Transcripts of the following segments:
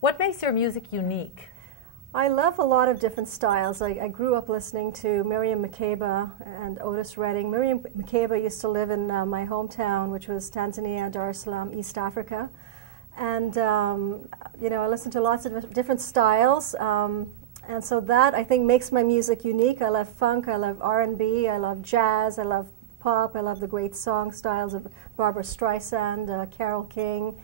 What makes your music unique? I love a lot of different styles. I grew up listening to Miriam Makeba and Otis Redding. Miriam Makeba used to live in my hometown, which was Tanzania, Dar es Salaam, East Africa. And, you know, I listen to lots of different styles. And so that, I think, makes my music unique. I love funk, I love R&B, I love jazz, I love pop, I love the great song styles of Barbra Streisand, Carole King,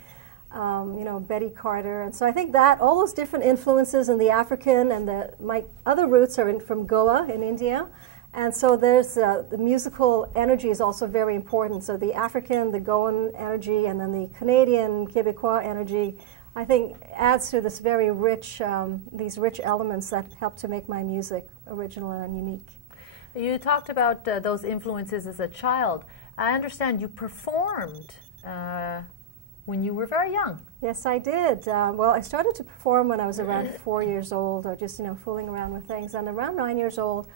you know, Betty Carter. And so I think that all those different influences in the African and my other roots are from Goa in India. And so there's the musical energy is also very important. So the African, the Goan energy, and then the Canadian, Quebecois energy, I think adds to this very rich, these rich elements that help to make my music original and unique. You talked about those influences as a child. I understand you performed when you were very young. Yes, I did. Well, I started to perform when I was around 4 years old, or just, you know, fooling around with things. And around 9 years old,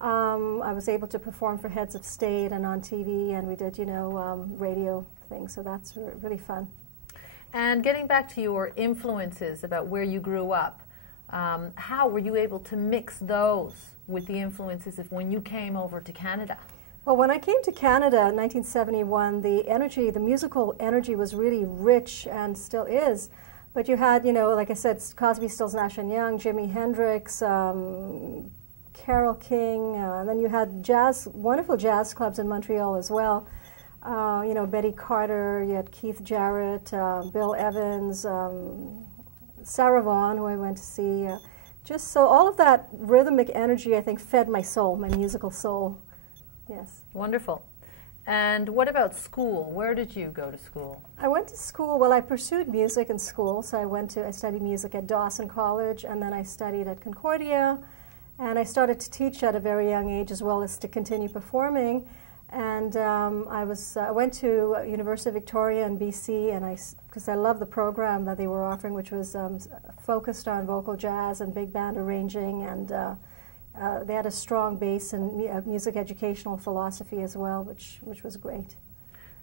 I was able to perform for heads of state and on TV, and we did, you know, radio things. So that's really fun. And getting back to your influences about where you grew up, how were you able to mix those with the influences of when you came over to Canada? Well, when I came to Canada in 1971, the energy, the musical energy was really rich and still is. But you had, you know, like I said, Crosby, Stills, Nash & Young, Jimi Hendrix, Carole King, and then you had jazz, wonderful jazz clubs in Montreal as well. You know, Betty Carter, you had Keith Jarrett, Bill Evans, Sarah Vaughan, who I went to see. Just so all of that rhythmic energy, I think, fed my soul, my musical soul. Yes. Wonderful. And what about school? Where did you go to school? I went to school, well, I pursued music in school, so I studied music at Dawson College, and then I studied at Concordia, and I started to teach at a very young age as well as to continue performing. And I went to University of Victoria in BC, and because I loved the program that they were offering, which was focused on vocal jazz and big band arranging, and they had a strong base in music educational philosophy as well, which was great.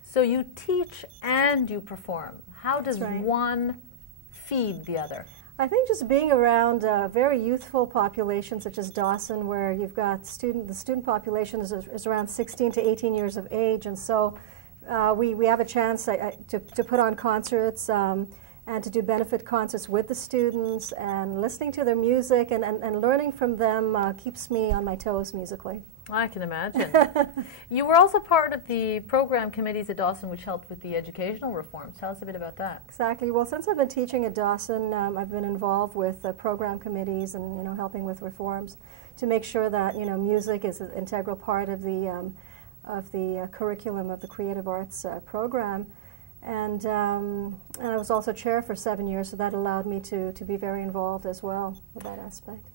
So you teach and you perform. How does one feed the other? I think just being around a very youthful population such as Dawson, where you've got the student population is around 16 to 18 years of age, and so we have a chance to put on concerts and to do benefit concerts with the students, and listening to their music and learning from them keeps me on my toes musically. I can imagine. You were also part of the program committees at Dawson, which helped with the educational reforms. Tell us a bit about that. Exactly. Well, since I've been teaching at Dawson, I've been involved with program committees and, you know, helping with reforms to make sure that, you know, music is an integral part of the curriculum of the creative arts program. And I was also chair for 7 years, so that allowed me to be very involved as well with that aspect.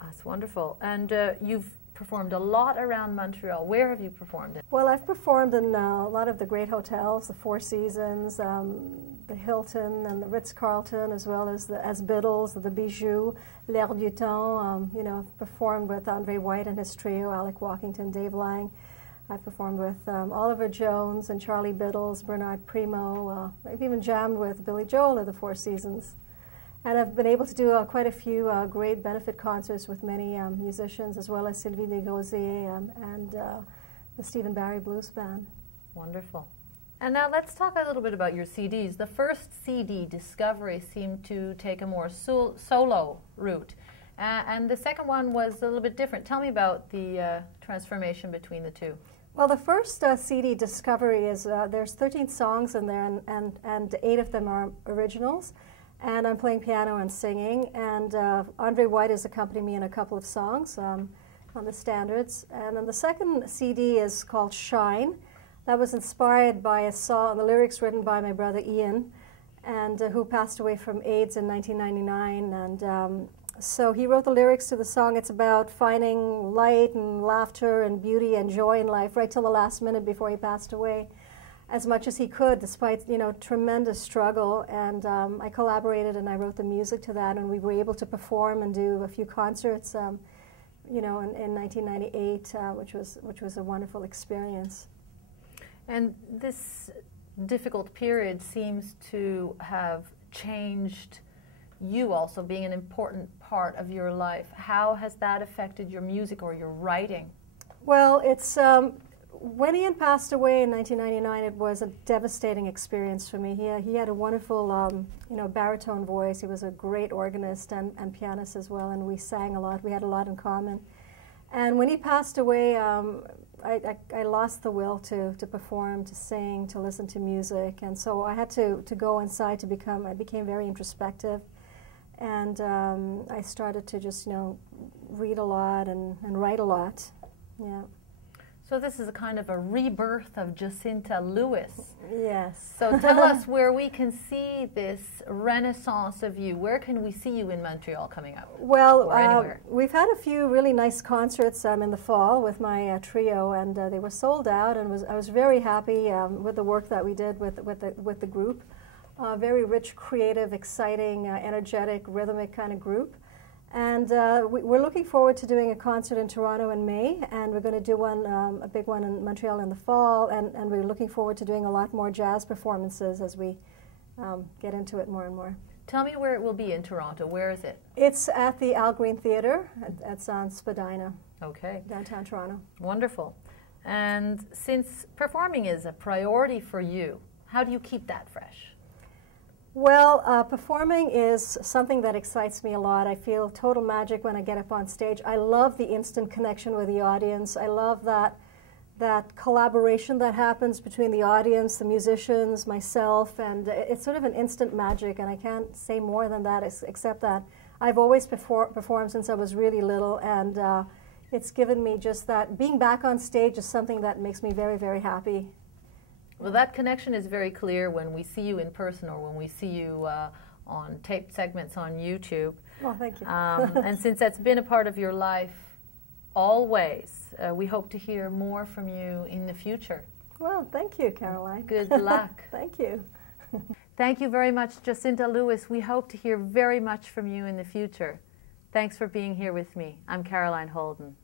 That's wonderful. And you've performed a lot around Montreal. Where have you performed it? Well, I've performed in a lot of the great hotels, the Four Seasons, the Hilton and the Ritz-Carlton, as well as the Biddles, the Bijou, L'Air du Temps. You know, I've performed with Andre White and his trio, Alec Walkington, Dave Lang. I've performed with Oliver Jones and Charlie Biddles, Bernard Primo. I've even jammed with Billy Joel at the Four Seasons. And I've been able to do quite a few great benefit concerts with many musicians, as well as Sylvie Desgrosiers and the Stephen Barry Blues Band. Wonderful. And now let's talk a little bit about your CDs. The first CD, Discovery, seemed to take a more solo route. And the second one was a little bit different. Tell me about the transformation between the two. Well, the first CD, Discovery, is there's 13 songs in there, and 8 of them are originals. And I'm playing piano and singing, and Andre White has accompanied me in a couple of songs on the standards. And then the second CD is called Shine. That was inspired by a song, the lyrics written by my brother Ian, and who passed away from AIDS in 1999. And so he wrote the lyrics to the song. It's about finding light and laughter and beauty and joy in life right till the last minute before he passed away, as much as he could, despite, you know, tremendous struggle. And I collaborated and I wrote the music to that, and we were able to perform and do a few concerts, you know, in 1998, which was a wonderful experience. And this difficult period seems to have changed you also being an important part of your life. How has that affected your music or your writing? Well, it's when Ian passed away in 1999, it was a devastating experience for me. He had a wonderful, baritone voice. He was a great organist and pianist as well, and we sang a lot. We had a lot in common. And when he passed away, I lost the will to perform, to sing, to listen to music, and so I had to go inside I became very introspective, and I started to just, read a lot and write a lot. Yeah. So this is a kind of a rebirth of Jacinta Luis. Yes. So tell us where we can see this renaissance of you. Where can we see you in Montreal coming up? Well, or anywhere? We've had a few really nice concerts in the fall with my trio, and they were sold out, and I was very happy with the work that we did with the group. Very rich, creative, exciting, energetic, rhythmic kind of group. And we're looking forward to doing a concert in Toronto in May, and we're going to do a big one in Montreal in the fall, and we're looking forward to doing a lot more jazz performances as we get into it more and more. Tell me where it will be in Toronto. Where is it? It's at the Al Green Theatre. It's on Spadina, downtown Toronto. Wonderful. And since performing is a priority for you, how do you keep that fresh? Well, performing is something that excites me a lot. I feel total magic when I get up on stage. I love the instant connection with the audience. I love that collaboration that happens between the audience, the musicians, myself, and it's sort of an instant magic, and I can't say more than that except that I've always performed since I was really little, and it's given me just that. Being back on stage is something that makes me very, very happy. Well, that connection is very clear when we see you in person or when we see you on taped segments on YouTube. Well, thank you. And since that's been a part of your life always, we hope to hear more from you in the future. Well, thank you, Caroline. Good luck. Thank you. Thank you very much, Jacinta Luis. We hope to hear very much from you in the future. Thanks for being here with me. I'm Caroline Holden.